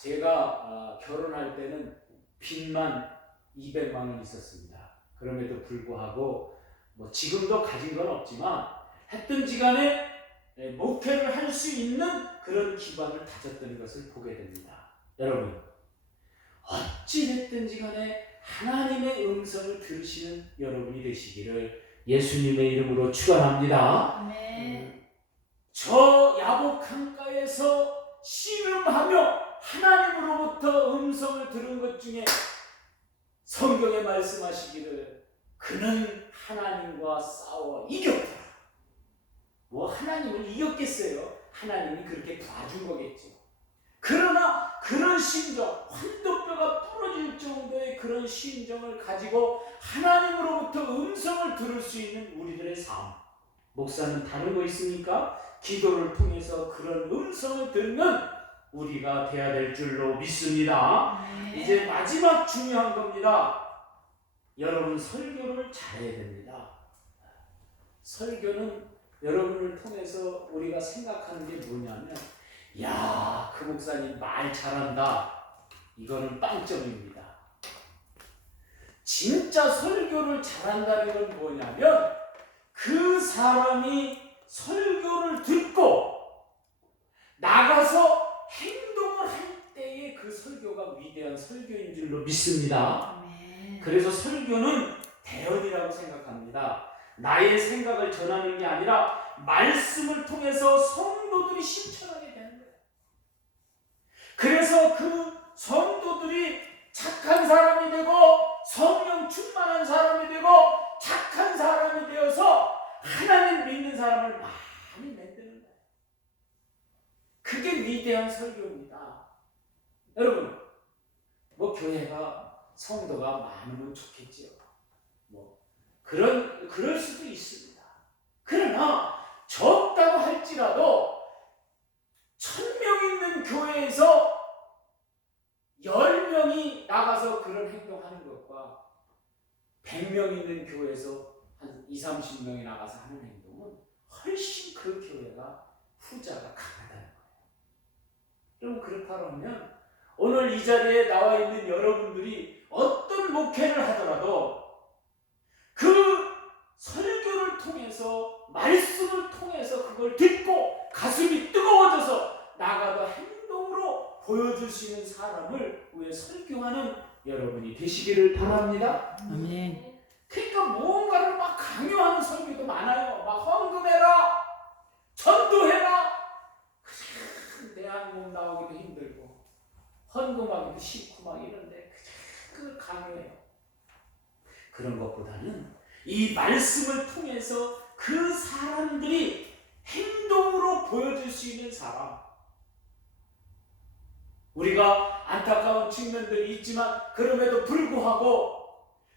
제가 아, 결혼할 때는 빚만 200만 원 있었습니다. 그럼에도 불구하고 뭐 지금도 가진 건 없지만 했든지 간에 예, 목회를 할 수 있는 그런 기반을 다졌던 것을 보게 됩니다. 여러분 어찌 됐든지 간에 하나님의 음성을 들으시는 여러분이 되시기를 예수님의 이름으로 축원합니다. 아멘. 저 야복 강가에서 씨름하며 하나님으로부터 음성을 들은 것 중에 성경에 말씀하시기를 그는 하나님과 싸워 이겼다. 뭐 하나님을 이겼겠어요? 하나님이 그렇게 봐준 거겠죠. 그러나 그런 심정, 환도뼈가 부러질 정도의 그런 심정을 가지고 하나님으로부터 음성을 들을 수 있는 우리들의 삶. 목사는 다른 거 있습니까? 기도를 통해서 그런 음성을 듣는 우리가 돼야 될 줄로 믿습니다. 아멘. 이제 마지막 중요한 겁니다. 여러분 설교를 잘해야 됩니다. 설교는 여러분을 통해서 우리가 생각하는 게 뭐냐면, 야, 그 목사님 말 잘한다. 이거는 빵점입니다. 진짜 설교를 잘한다는 건 뭐냐면, 그 사람이 설교를 듣고 나가서 설교가 위대한 설교인 줄로 믿습니다. 그래서 설교는 대언이라고 생각합니다. 나의 생각을 전하는 게 아니라 말씀을 통해서 성도들이 실천하게 되는 거예요. 그래서 그 성도들이 착한 사람이 되고 성령 충만한 사람이 되고 착한 사람이 되어서 하나님 믿는 사람을 많이 만드는 거예요. 그게 위대한 설교입니다. 여러분, 뭐 교회가 성도가 많으면 좋겠지요. 뭐 그런 그럴 수도 있습니다. 그러나 적다고 할지라도 천명 있는 교회에서 열 명이 나가서 그런 행동하는 것과 백 명 있는 교회에서 한 2, 30명이 나가서 하는 행동은 훨씬 그 교회가 후자가 강하다는 거예요. 여러분 그렇다면 오늘 이 자리에 나와 있는 여러분들이 어떤 목회를 하더라도 그 설교를 통해서 말씀을 통해서 그걸 듣고 가슴이 뜨거워져서 나가도 행동으로 보여줄 수 있는 사람을 위해 설교하는 여러분이 되시기를 바랍니다. 아멘. 그러니까 무언가를 막 강요하는 설교도 많아요. 막 헌금해라, 전도해라. 그냥 내한몸 나오기도 힘들고 헌금하기도 싫고 막 이런데 그걸 강요해요. 그런 것보다는 이 말씀을 통해서 그 사람들이 행동으로 보여줄 수 있는 사람. 우리가 안타까운 측면들이 있지만 그럼에도 불구하고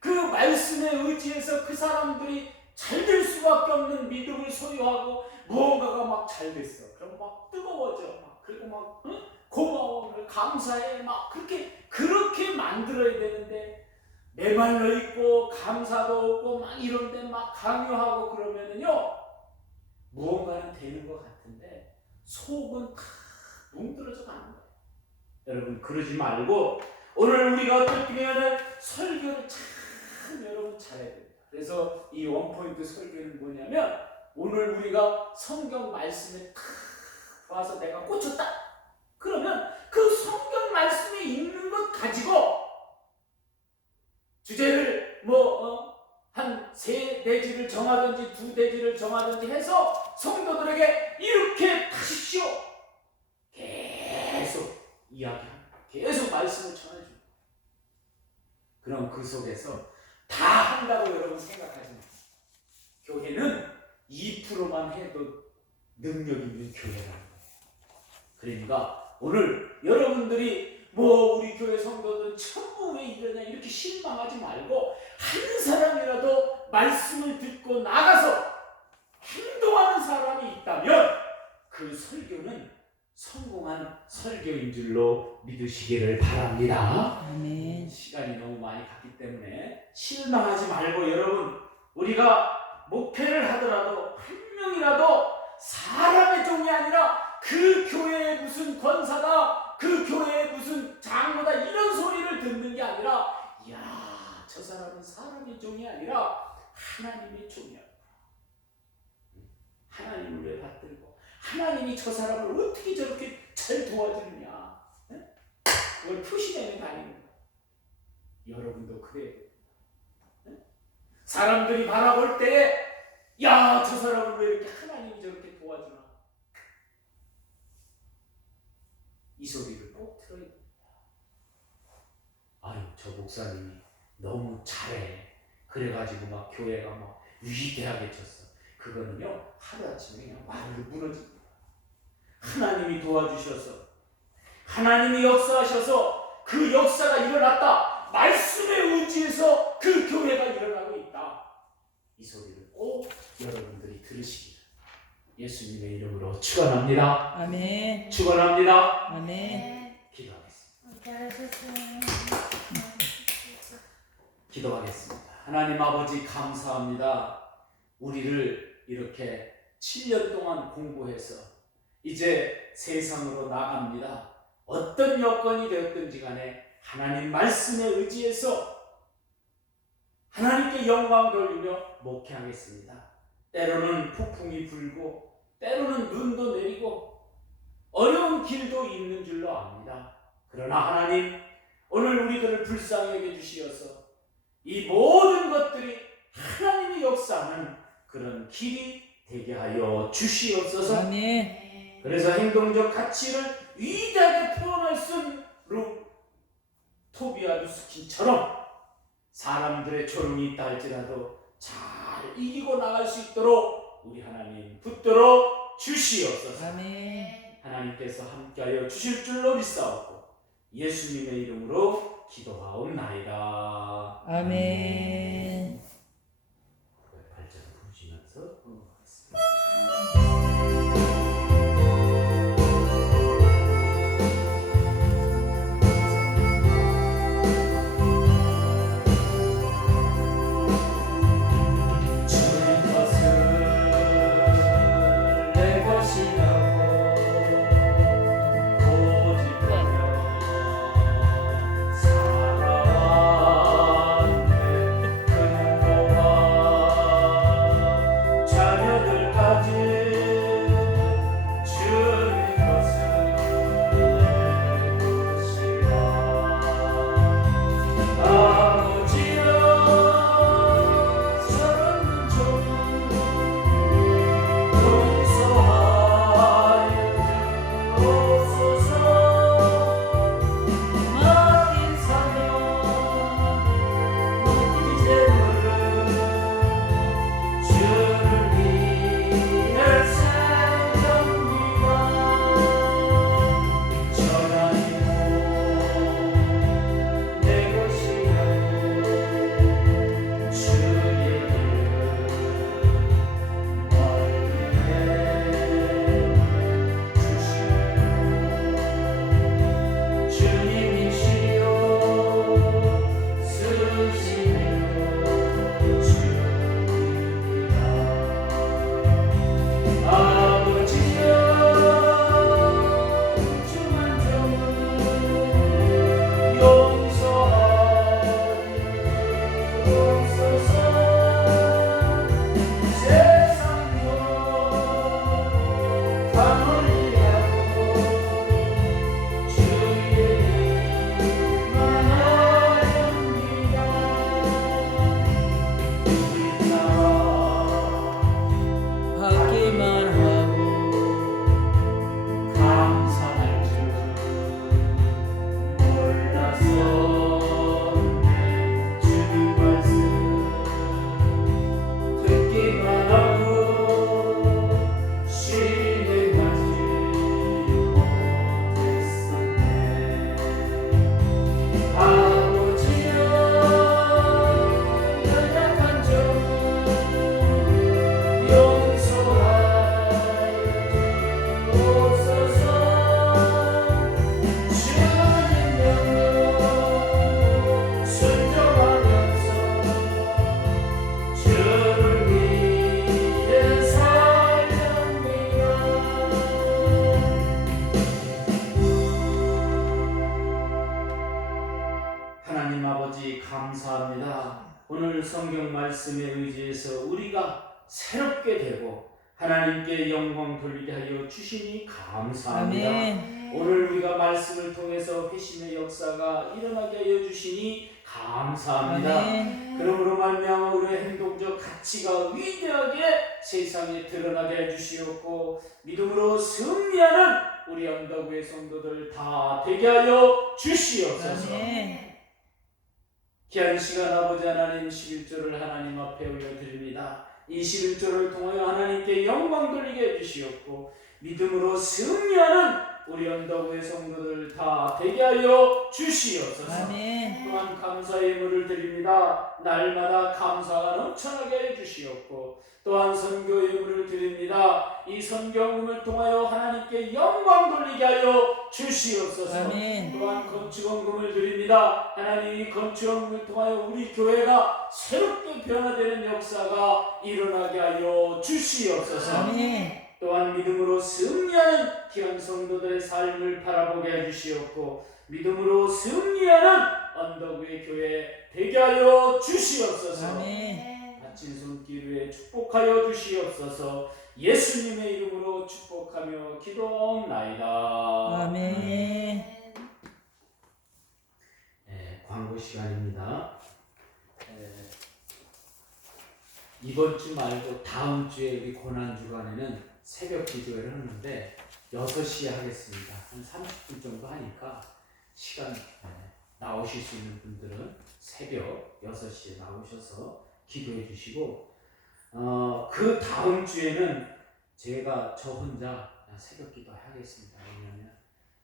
그 말씀에 의지해서 그 사람들이 잘 될 수밖에 없는 믿음을 소유하고 무언가가 막 잘 됐어. 그럼 막 뜨거워져. 막 그리고 막 응? 고마워, 감사해, 막 그렇게 그렇게 만들어야 되는데 메말라 있고 감사도 없고 막 이런데 막 강요하고 그러면은요 무언가는 되는 것 같은데 속은 다 뭉들어져 가는 거예요. 여러분 그러지 말고 오늘 우리가 어떻게면은 설교를 참 여러분 잘해야 됩니다. 그래서 이 원포인트 설교는 뭐냐면 오늘 우리가 성경 말씀에 탁 와서 내가 꽂혔다. 그러면 그 성경 말씀에 있는 것 가지고 주제를 뭐한세 대지를 정하든지 두 대지를 정하든지 해서 성도들에게 이렇게 하십시오. 계속 이야기합니다. 계속 말씀을 전해줍니다. 그럼 그 속에서 다 한다고 여러분 생각하지 마세요. 교회는 2%만 해도 능력 있는 교회라는 거예요. 그러니까 오늘 여러분들이 뭐 우리 교회 전부 왜 이러냐 이렇게 실망하지 말고 한 사람이라도 말씀을 듣고 나가서 행동하는 사람이 있다면 그 설교는 성공한 설교인 줄로 믿으시기를 바랍니다. 아멘. 시간이 너무 많이 갔기 때문에 실망하지 말고 여러분 우리가 목회를 하더라도 한 명이라도 사람의 종이 아니라 그 교회에 무슨 권사가 그 교회에 무슨 장로다 이런 소리를 듣는 게 아니라 이야 저 사람은 사람의 종이 아니라 하나님의 종이야. 하나님을 왜 받들고 하나님이 저 사람을 어떻게 저렇게 잘 도와주느냐 그걸 표시되는 아닙니까? 여러분도 그래 사람들이 바라볼 때야저 사람을 왜 이렇게 하나님이 저렇게 도와주나 이 소리를 꼭 들어야 됩니다. 아유 저 목사님이 너무 잘해. 그래가지고 막 교회가 막 위대하게 쳤어. 그거는요 하루아침에 그냥 와르르 무너집니다. 하나님이 도와주셔서 하나님이 역사하셔서 그 역사가 일어났다. 말씀에 의지해서 그 교회가 일어나고 있다. 이 소리를 꼭 여러분들이 들으시기를 예수님의 이름으로 축원합니다 아멘. 축원합니다 아멘. 기도하겠습니다 잘하셨어요. 기도하겠습니다. 하나님 아버지 감사합니다. 우리를 이렇게 7년 동안 공부해서 이제 세상으로 나갑니다. 어떤 여건이 되었든지 간에 하나님 말씀에 의지해서 하나님께 영광 돌리며 목회하겠습니다. 때로는 폭풍이 불고 때로는 눈도 내리고 어려운 길도 있는 줄로 압니다. 그러나 하나님 오늘 우리들을 불쌍히 여겨 주시어서 이 모든 것들이 하나님의 역사하는 그런 길이 되게 하여 주시옵소서. 아멘. 네. 그래서 행동적 가치를 위대하게 표현할 수 있는 루 토비아 루스킨처럼 사람들의 조롱이 있다 할지라도 잘 이기고 나갈 수 있도록 우리 하나님 붙들어 주시옵소서. 아멘. 네. 하나님께서 함께하여 주실 줄로 믿사옵고 예수님의 이름으로 기도하옵나이다. 아멘. 발전 되고 하나님께 영광 돌리게 하여 주시니 감사합니다. 아멘. 오늘 우리가 말씀을 통해서 회심의 역사가 일어나게 하여 주시니 감사합니다. 아멘. 그러므로 말미암아 우리의 행동적 가치가 위대하게 세상에 드러나게 해주시옵고 믿음으로 승리하는 우리 언덕의 성도들 다 되게 하여 주시옵소서. 아멘. 귀한 시간 아버지 하나님 11조를 하나님 앞에 올려드립니다. 이 11조를 통하여 하나님께 영광 돌리게 해주시옵고 믿음으로 승리하는 우리 언덕의 성도들 다 되게 하여 주시옵소서. 아멘. 또한 감사의 예물을 드립니다. 날마다 감사가 넘쳐나게 해주시옵고 또한 선교 예물을 드립니다. 이 선교음을 통하여 하나님께 영광 돌리게 하여 주시옵소서. 아멘. 또한 건축원금을 드립니다. 하나님 이 건축원금을 통하여 우리 교회가 새롭게 변화되는 역사가 일어나게 하여 주시옵소서. 아멘. 또한 믿음으로 승리하는 귀한 성도들의 삶을 바라보게 해주시옵고 믿음으로 승리하는 언덕 위의 교회 되게 하여 주시옵소서. 아멘. 손길 위에 축복하여 주시옵소서. 예수님의 이름으로 축복하며 기도하옵나이다. 아멘. 네, 광고 시간입니다. 네, 이번 주 말고 다음 주에 우리 고난 주간에는 새벽 기도회를 하는데 6시에 하겠습니다. 한 30분 정도 하니까 시간 네, 나오실 수 있는 분들은 새벽 6시에 나오셔서 기도해 주시고 어, 그 다음 주에는 제가 저 혼자 새벽 기도 하겠습니다. 왜냐하면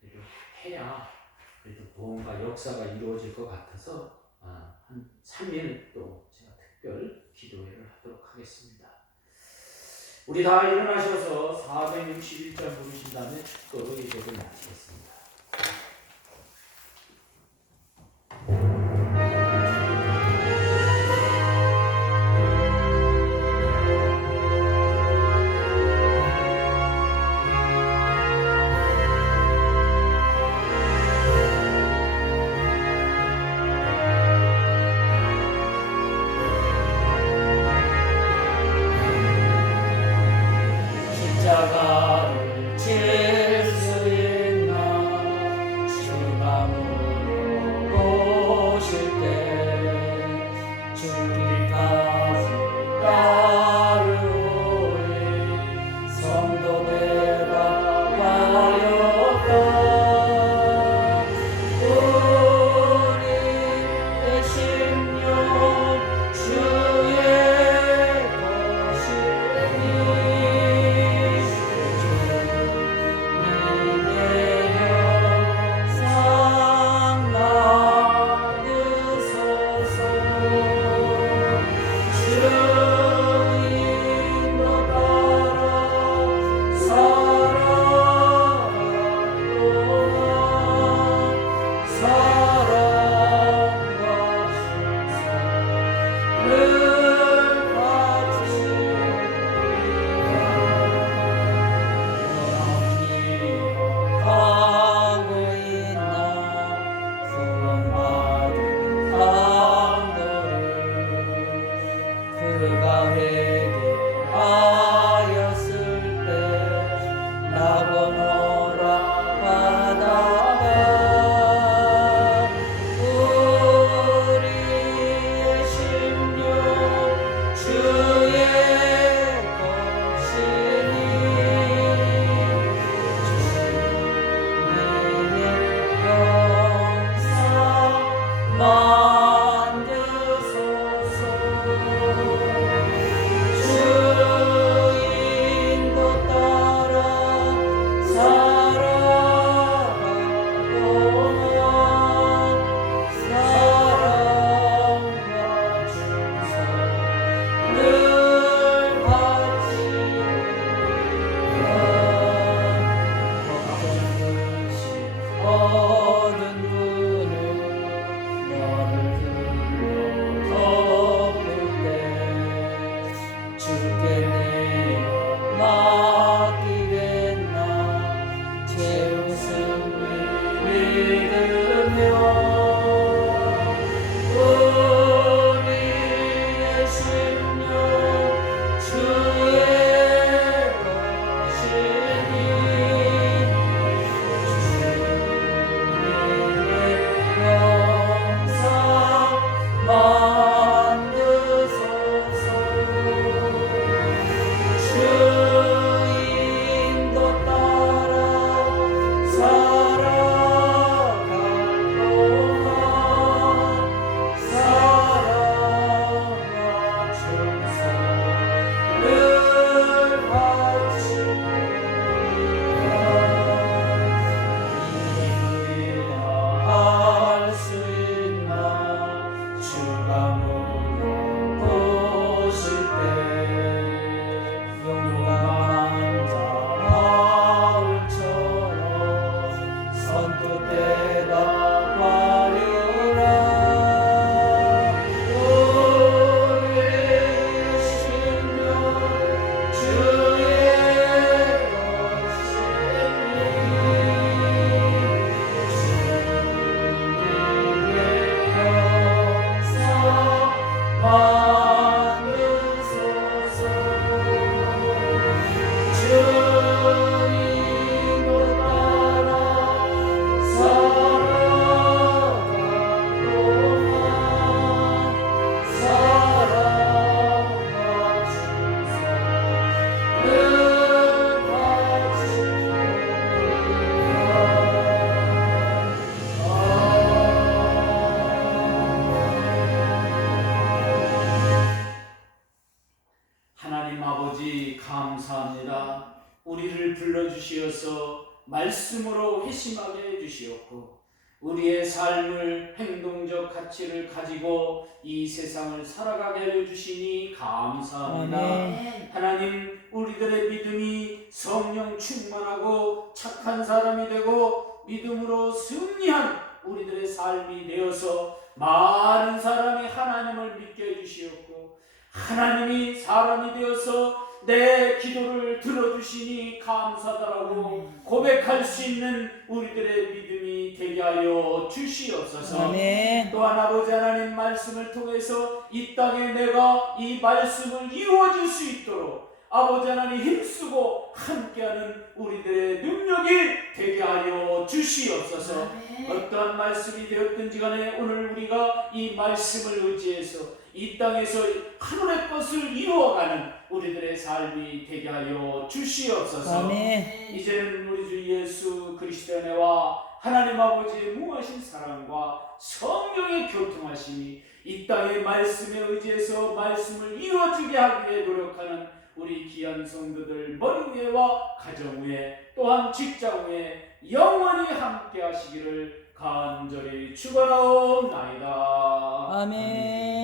그래도 해야 그래도 뭔가 역사가 이루어질 것 같아서 아, 한 3일 또 제가 특별 기도회를 하도록 하겠습니다. 우리 다 일어나셔서 461장 부르신 다음에 축도로 예배를 마치겠습니다. 감사합니다. 우리를 불러주시어서 말씀으로 회심하게 해주시었고 우리의 삶을 행동적 가치를 가지고 이 세상을 살아가게 해주시니 감사합니다. 아멘. 하나님 우리들의 믿음이 성령 충만하고 착한 사람이 되고 믿음으로 승리한 우리들의 삶이 되어서 많은 사람이 하나님을 믿게 해주시었고 하나님이 사람이 되어서 내 기도를 들어주시니 감사하다라고 고백할 수 있는 우리들의 믿음이 되게 하여 주시옵소서. 아멘. 또한 아버지 하나님 말씀을 통해서 이 땅에 내가 이 말씀을 이루어질 수 있도록 아버지 하나님 힘쓰고 함께하는 우리들의 능력이 되게 하여 주시옵소서. 아멘. 어떠한 말씀이 되었든지 간에 오늘 우리가 이 말씀을 의지해서 이 땅에서 하늘의 것을 이루어가는 우리들의 삶이 되게 하여 주시옵소서. 아멘. 이제는 우리 주 예수 그리스도의 은혜와 하나님 아버지의 무하신 사랑과 성령의 교통하심이 이 땅의 말씀에 의지해서 말씀을 이루어지게 하기 위해 노력하는 우리 귀한 성도들 머리 위에와 가정 위에 또한 직장 위에 영원히 함께 하시기를 간절히 축원하옵나이다. 아멘.